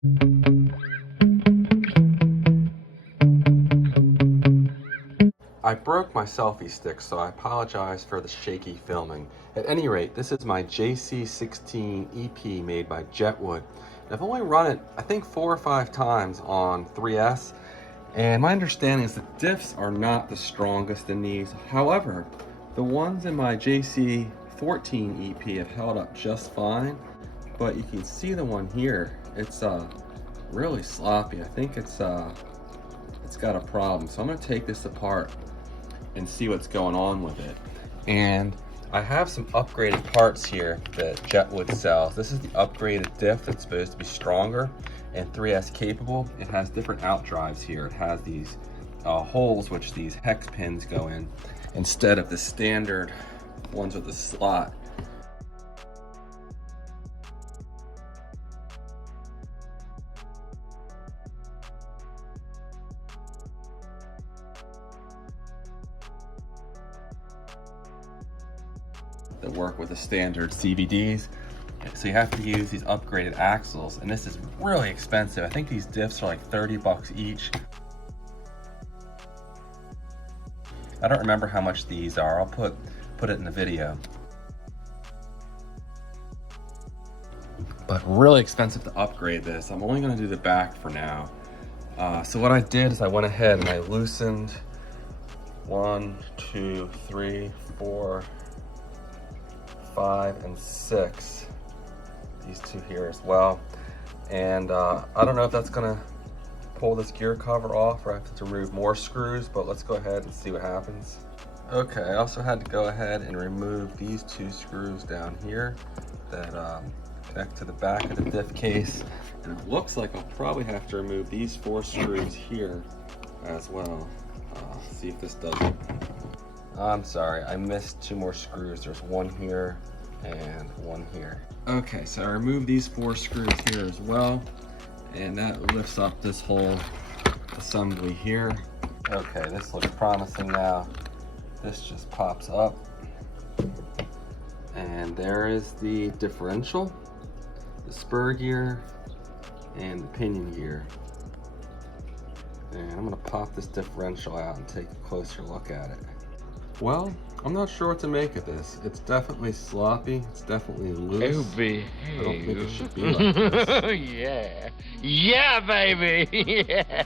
I broke my selfie stick, so I apologize for the shaky filming. At any rate, this is my JC16EP made by Jetwood. I've only run it, I think, 4 or 5 times on 3S, and my understanding is that diffs are not the strongest in these. However, the ones in my JC14EP have held up just fine, but you can see the one here, it's really sloppy. I think it's got a problem. So I'm gonna take this apart and see what's going on with it. And I have some upgraded parts here that Jetwood sells. This is the upgraded diff that's supposed to be stronger and 3S capable. It has different out drives here. It has these holes which these hex pins go in instead of the standard ones with the slot. That work with the standard CVDs. So you have to use these upgraded axles, and this is really expensive. I think these diffs are like 30 bucks each. I don't remember how much these are. I'll put it in the video. But really expensive to upgrade this. I'm only gonna do the back for now. So what I did is I went ahead and I loosened 1, 2, 3, 4, 5, and 6. These two here as well. And I don't know if that's gonna pull this gear cover off or I have to remove more screws, but let's go ahead and see what happens. Okay, I also had to go ahead and remove these 2 screws down here that connect to the back of the diff case. And it looks like I'll probably have to remove these 4 screws here as well. See if this does it. I'm sorry, I missed 2 more screws. There's 1 here and 1 here. Okay, so I removed these 4 screws here as well, and that lifts up this whole assembly here. Okay, this looks promising now. This just pops up, and there is the differential, the spur gear, and the pinion gear. And I'm gonna pop this differential out and take a closer look at it. Well, I'm not sure what to make of this. It's definitely sloppy. It's definitely loose. Oh, behave. I don't think it should be like this. Yeah. Yeah, baby. Yeah.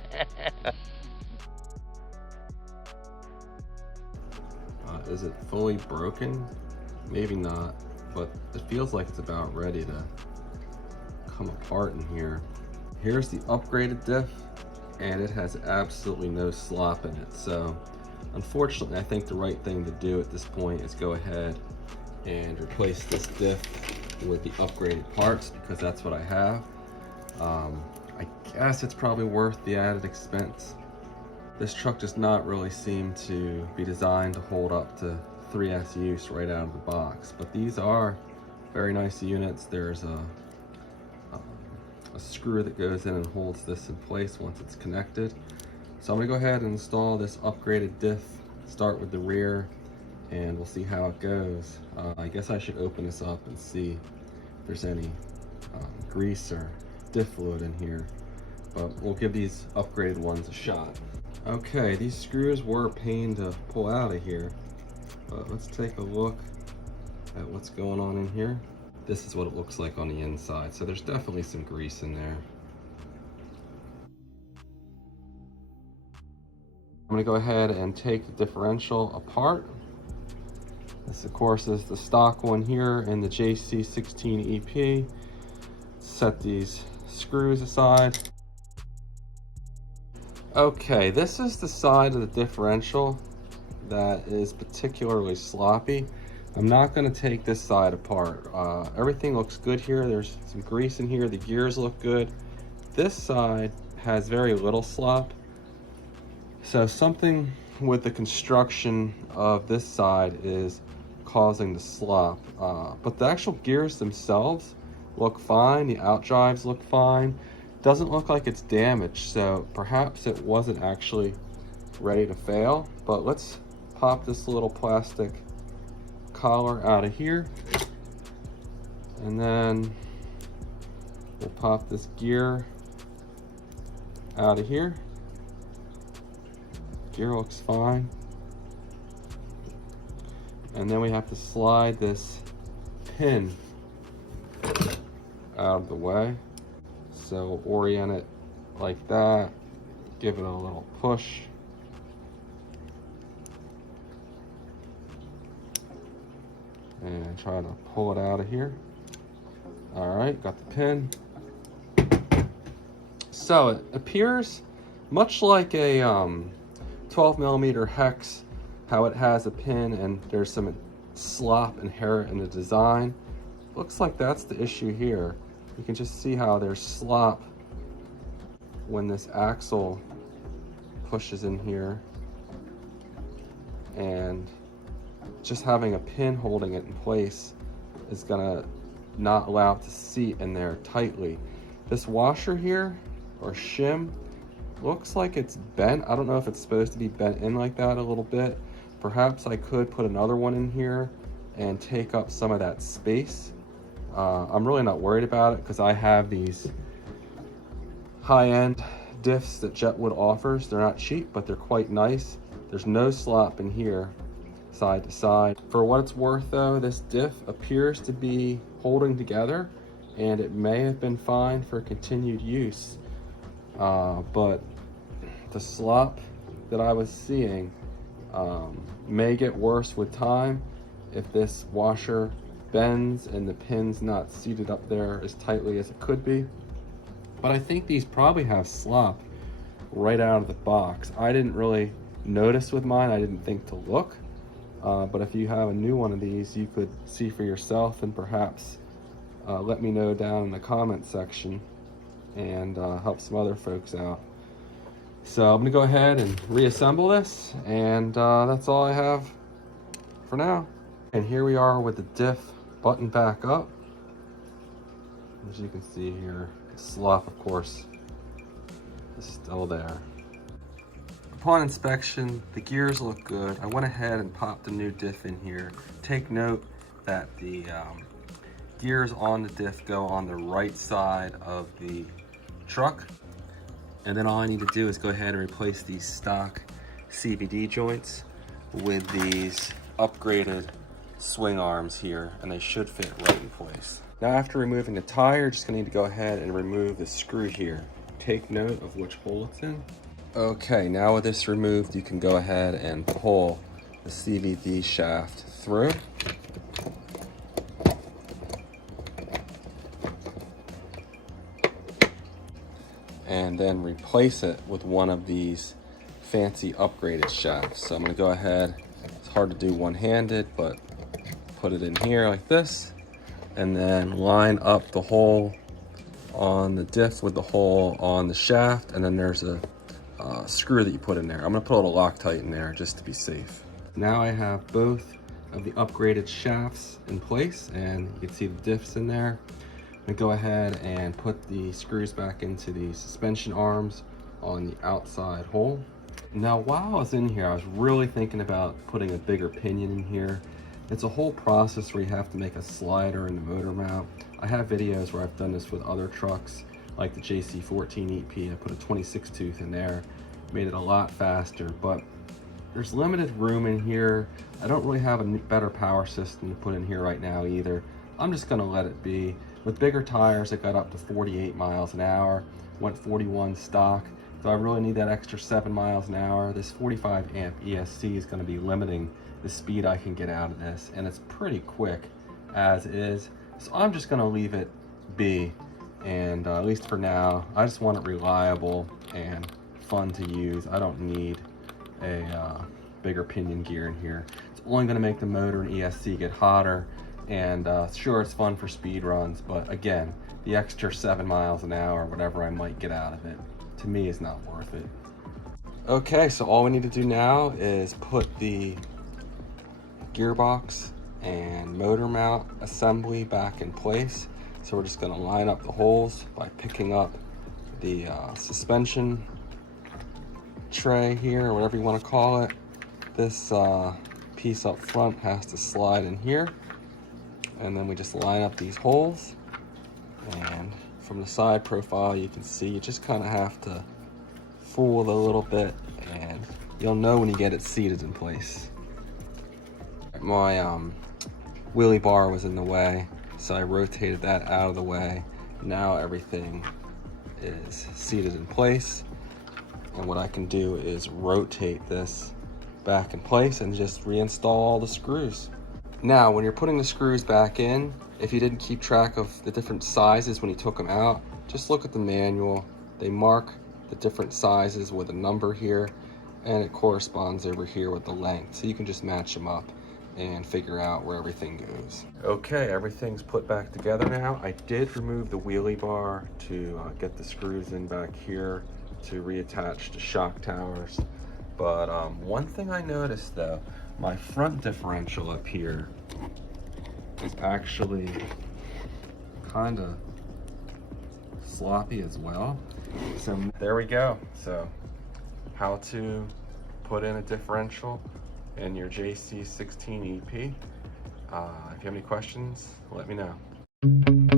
Is it fully broken? Maybe not, but it feels like it's about ready to come apart in here. Here's the upgraded diff, and it has absolutely no slop in it. So unfortunately, I think the right thing to do at this point is go ahead and replace this diff with the upgraded parts, because that's what I have. I guess it's probably worth the added expense. This truck does not really seem to be designed to hold up to 3S use right out of the box, but these are very nice units. There's a screw that goes in and holds this in place once it's connected. So I'm gonna go ahead and install this upgraded diff, start with the rear, and we'll see how it goes. I guess I should open this up and see if there's any grease or diff fluid in here, but we'll give these upgraded ones a shot. Okay, these screws were a pain to pull out of here, but let's take a look at what's going on in here. This is what it looks like on the inside, so there's definitely some grease in there. I'm gonna go ahead and take the differential apart. This of course is the stock one here in the JC16EP. Set these screws aside. Okay, this is the side of the differential that is particularly sloppy. I'm not gonna take this side apart. Everything looks good here. There's some grease in here. The gears look good. This side has very little slop. So something with the construction of this side is causing the slop. But the actual gears themselves look fine. The out drives look fine. Doesn't look like it's damaged, so perhaps it wasn't actually ready to fail. But let's pop this little plastic collar out of here, and then we'll pop this gear out of here. Gear looks fine. And then we have to slide this pin out of the way. So orient it like that, give it a little push. And try to pull it out of here. All right, got the pin. So it appears much like a 12mm hex, how it has a pin and there's some slop inherent in the design. Looks like that's the issue here. You can just see how there's slop when this axle pushes in here, and just having a pin holding it in place is gonna not allow it to seat in there tightly. This washer here, or shim, looks like it's bent. I don't know if it's supposed to be bent in like that a little bit. Perhaps I could put another one in here and take up some of that space. I'm really not worried about it because I have these high-end diffs that Jetwood offers. They're not cheap, but they're quite nice. There's no slop in here side to side. For what it's worth though, this diff appears to be holding together and it may have been fine for continued use. But the slop that I was seeing may get worse with time if this washer bends and the pin's not seated up there as tightly as it could be. But I think these probably have slop right out of the box. I didn't really notice with mine, I didn't think to look. But if you have a new one of these, you could see for yourself and perhaps let me know down in the comment section and help some other folks out. So I'm gonna go ahead and reassemble this, and that's all I have for now. And here we are with the diff button back up. As you can see here, the slop, of course, is still there. Upon inspection, the gears look good. I went ahead and popped a new diff in here. Take note that the gears on the diff go on the right side of the truck. And then all I need to do is go ahead and replace these stock CVD joints with these upgraded swing arms here, and they should fit right in place. Now after removing the tire, just gonna need to go ahead and remove the screw here. Take note of which hole it's in. Okay, now with this removed, you can go ahead and pull the CVD shaft through. And then replace it with one of these fancy upgraded shafts. So I'm gonna go ahead, it's hard to do one-handed, but put it in here like this, and then line up the hole on the diff with the hole on the shaft, and then there's a screw that you put in there. I'm gonna put a little Loctite in there just to be safe. Now I have both of the upgraded shafts in place, and you can see the diffs in there. I'm gonna go ahead and put the screws back into the suspension arms on the outside hole. Now while I was in here, I was really thinking about putting a bigger pinion in here. It's a whole process where you have to make a slider in the motor mount. I have videos where I've done this with other trucks, like the JC14EP. I put a 26 tooth in there, made it a lot faster, but there's limited room in here. I don't really have a better power system to put in here right now either. I'm just gonna let it be. With bigger tires, it got up to 48 miles an hour, went 41 stock. So I really need that extra 7 miles an hour. This 45 amp ESC is gonna be limiting the speed I can get out of this, and it's pretty quick as is. So I'm just gonna leave it be, and at least for now, I just want it reliable and fun to use. I don't need a bigger pinion gear in here. It's only gonna make the motor and ESC get hotter, and sure, it's fun for speed runs, but again, the extra 7 miles an hour, whatever I might get out of it, to me is not worth it. Okay, so all we need to do now is put the gearbox and motor mount assembly back in place. So we're just going to line up the holes by picking up the suspension tray here, or whatever you want to call it. This piece up front has to slide in here, and then we just line up these holes. And from the side profile, you can see you just kind of have to fool it a little bit, and you'll know when you get it seated in place. My wheelie bar was in the way, so I rotated that out of the way. Now everything is seated in place, and what I can do is rotate this back in place and just reinstall all the screws. Now, when you're putting the screws back in, if you didn't keep track of the different sizes when you took them out, just look at the manual. They mark the different sizes with a number here, and it corresponds over here with the length. So you can just match them up and figure out where everything goes. Okay, everything's put back together now. I did remove the wheelie bar to get the screws in back here to reattach the shock towers. But one thing I noticed though, my front differential up here is actually kind of sloppy as well. So there we go. So how to put in a differential in your JC16EP. If you have any questions, let me know.